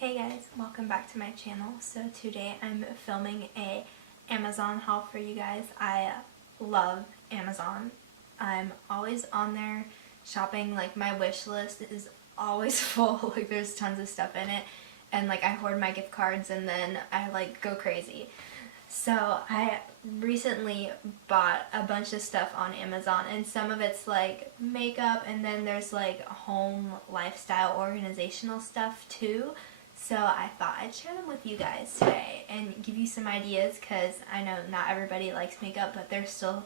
Hey guys, welcome back to my channel. So today I'm filming a Amazon haul for you guys. I love Amazon. I'm always on there shopping. Like, my wish list is always full. Like, there's tons of stuff in it, and like I hoard my gift cards and then I like go crazy. So I recently bought a bunch of stuff on Amazon, and some of it's like makeup, and then there's like home lifestyle organizational stuff too. So I thought I'd share them with you guys today and give you some ideas, because I know not everybody likes makeup, but there's still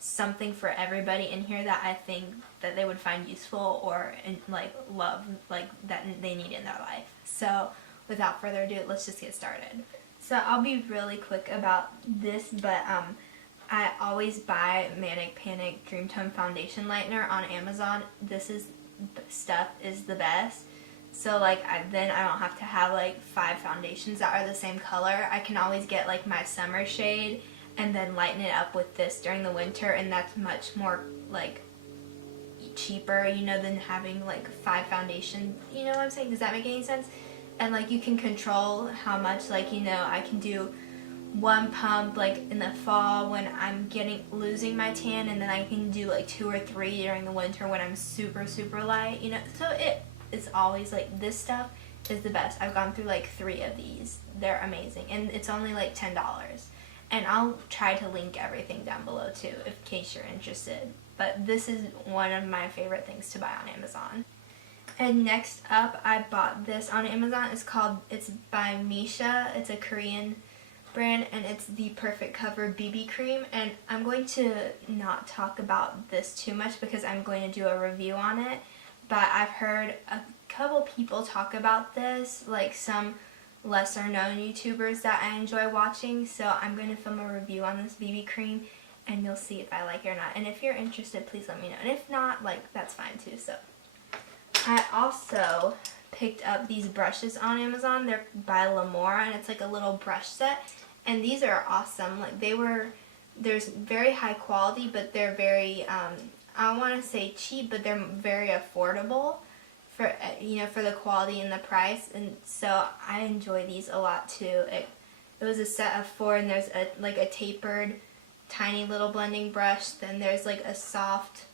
something for everybody in here that I think that they would find useful or like love, like that they need in their life. So without further ado, let's just get started. So I'll be really quick about this, but I always buy Manic Panic Dream Tone Foundation Lightener on Amazon. This stuff is the best. So like then I don't have to have like 5 foundations that are the same color. I can always get like my summer shade and then lighten it up with this during the winter, and that's much more like cheaper, you know, than having like 5 foundations. You know what I'm saying? Does that make any sense? And like you can control how much, like, you know, I can do one pump like in the fall when I'm losing my tan, and then I can do like 2 or 3 during the winter when I'm super light, you know. So it's always like, this stuff is the best. I've gone through like 3 of these. They're amazing, and it's only like $10. And I'll try to link everything down below too, in case you're interested. But this is one of my favorite things to buy on Amazon. And next up, I bought this on Amazon. It's by Misha. It's a Korean brand, and it's the Perfect Cover BB cream. And I'm going to not talk about this too much because I'm going to do a review on it. But I've heard a couple people talk about this, like some lesser known YouTubers that I enjoy watching. So I'm going to film a review on this BB cream, and you'll see if I like it or not. And if you're interested, please let me know. And if not, like, that's fine too. So I also picked up these brushes on Amazon. They're by Lamora, and it's like a little brush set. And these are awesome. Like, there's very high quality, but they're very, I don't want to say cheap, but they're very affordable for, you know, for the quality and the price. And so I enjoy these a lot too. It was a set of 4, and there's a tapered tiny little blending brush. Then there's like a soft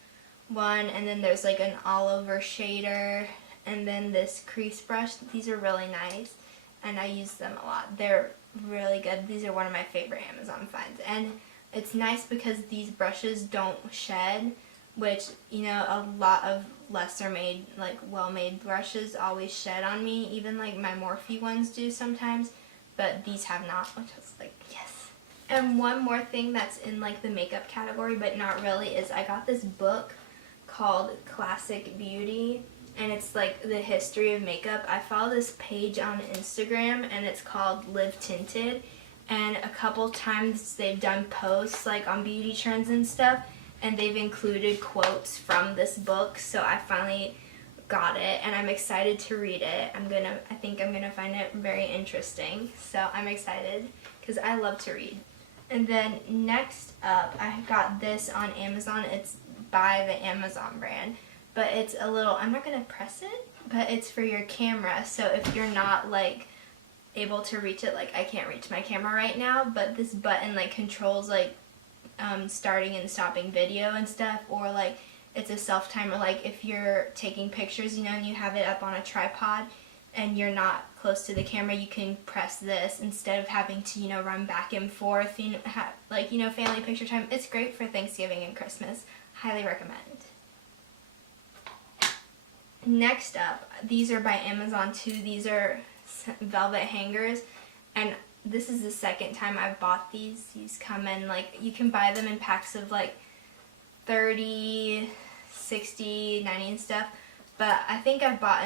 one, and then there's like an all over shader, and then this crease brush. These are really nice, and I use them a lot. They're really good. These are one of my favorite Amazon finds, and it's nice because these brushes don't shed, which, you know, a lot of lesser made, like well made brushes always shed on me. Even like my Morphe ones do sometimes, but these have not, which is like, yes. And one more thing that's in like the makeup category but not really is I got this book called Classic Beauty, and it's like the history of makeup. I follow this page on Instagram, and it's called Live Tinted, and a couple times they've done posts like on beauty trends and stuff, and they've included quotes from this book. So I finally got it, and I'm excited to read it. I think I'm gonna find it very interesting, so I'm excited because I love to read. And then next up, I got this on Amazon. It's by the Amazon brand, but it's a little, I'm not gonna press it, but it's for your camera. So if you're not like able to reach it, like I can't reach my camera right now, but this button like controls like starting and stopping video and stuff, or like it's a self timer. Like if you're taking pictures, you know, and you have it up on a tripod and you're not close to the camera, you can press this instead of having to, you know, run back and forth, you know, like, you know, family picture time. It's great for Thanksgiving and Christmas. Highly recommend. Next up, these are by Amazon too. These are velvet hangers, and this is the second time I've bought these. These come in, like, you can buy them in packs of like 30, 60, 90 and stuff, but I think I've bought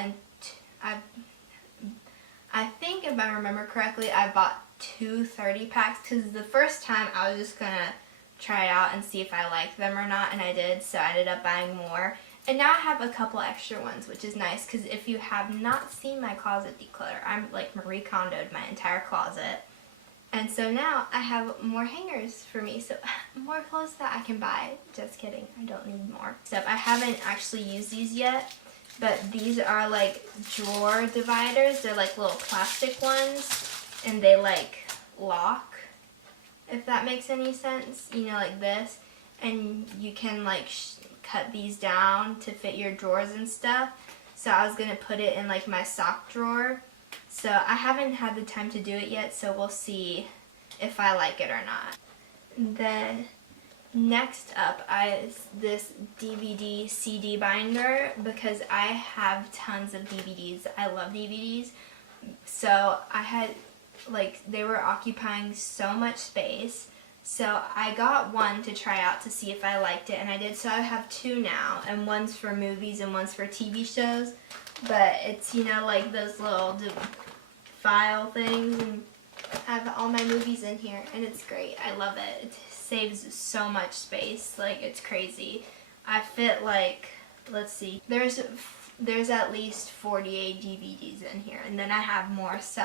I think if I remember correctly, I bought 2 30 packs, because the first time I was just gonna try it out and see if I liked them or not, and I did, so I ended up buying more. And now I have a couple extra ones, which is nice, because if you have not seen my closet declutter, I'm like Marie Kondo'd my entire closet. And so now I have more hangers for me, so more clothes that I can buy. Just kidding, I don't need more. So I haven't actually used these yet, but these are like drawer dividers. They're like little plastic ones, and they like lock, if that makes any sense, you know, like this. And you can like cut these down to fit your drawers and stuff. So I was gonna put it in like my sock drawer. So I haven't had the time to do it yet, so we'll see if I like it or not. Then next up is this DVD CD binder, because I have tons of DVDs. I love DVDs. So I had, like, they were occupying so much space. So I got one to try out to see if I liked it, and I did. So I have two now, and one's for movies and one's for TV shows. But it's, you know, like those little file things, and I have all my movies in here, and it's great. I love it. It saves so much space. Like, it's crazy. I fit like, let's see, there's at least 48 DVDs in here, and then I have more. So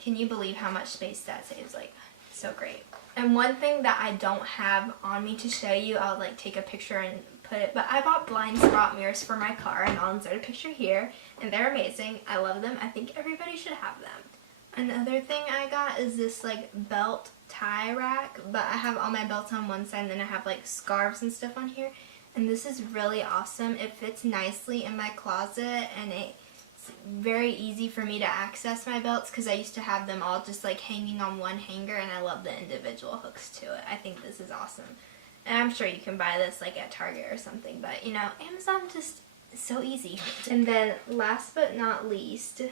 can you believe how much space that saves? Like, so great. And one thing that I don't have on me to show you, I'll like take a picture and put it, but I bought blind spot mirrors for my car, and I'll insert a picture here, and they're amazing. I love them. I think everybody should have them. Another thing I got is this like belt tie rack, but I have all my belts on one side, and then I have like scarves and stuff on here, and this is really awesome. It fits nicely in my closet, and it's very easy for me to access my belts, because I used to have them all just like hanging on one hanger, and I love the individual hooks to it. I think this is awesome. And I'm sure you can buy this like at Target or something, but you know, Amazon just is so easy. And then last but not least,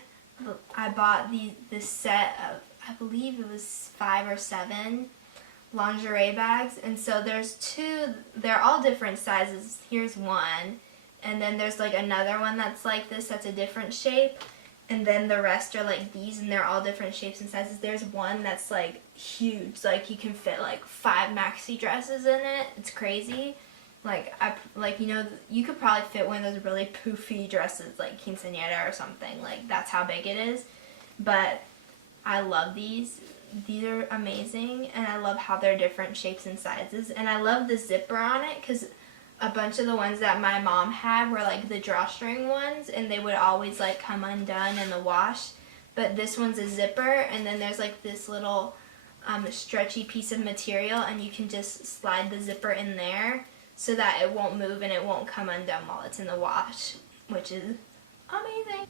I bought this set of, I believe it was 5 or 7 lingerie bags. And so there's two, they're all different sizes. Here's one. And then there's like another one that's like this, that's a different shape. And then the rest are like these, and they're all different shapes and sizes. There's one that's like huge, like you can fit like 5 maxi dresses in it. It's crazy. Like, you know, you could probably fit one of those really poofy dresses like quinceañera or something. Like, that's how big it is. But I love these. These are amazing, and I love how they're different shapes and sizes. And I love the zipper on it, because a bunch of the ones that my mom had were like the drawstring ones, and they would always like come undone in the wash. But this one's a zipper, and then there's like this little stretchy piece of material, and you can just slide the zipper in there so that it won't move and it won't come undone while it's in the wash, which is amazing.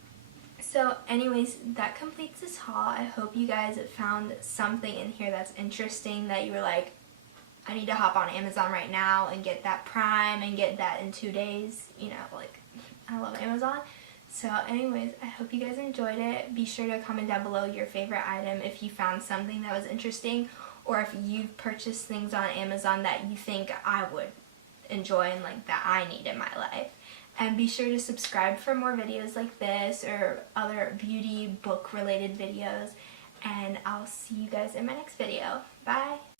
So anyways, that completes this haul. I hope you guys found something in here that's interesting, that you were like, I need to hop on Amazon right now and get that Prime and get that in 2 days. You know, like, I love Amazon. So anyways, I hope you guys enjoyed it. Be sure to comment down below your favorite item if you found something that was interesting, or if you've purchased things on Amazon that you think I would enjoy and like that I need in my life. And be sure to subscribe for more videos like this or other beauty book related videos. And I'll see you guys in my next video. Bye!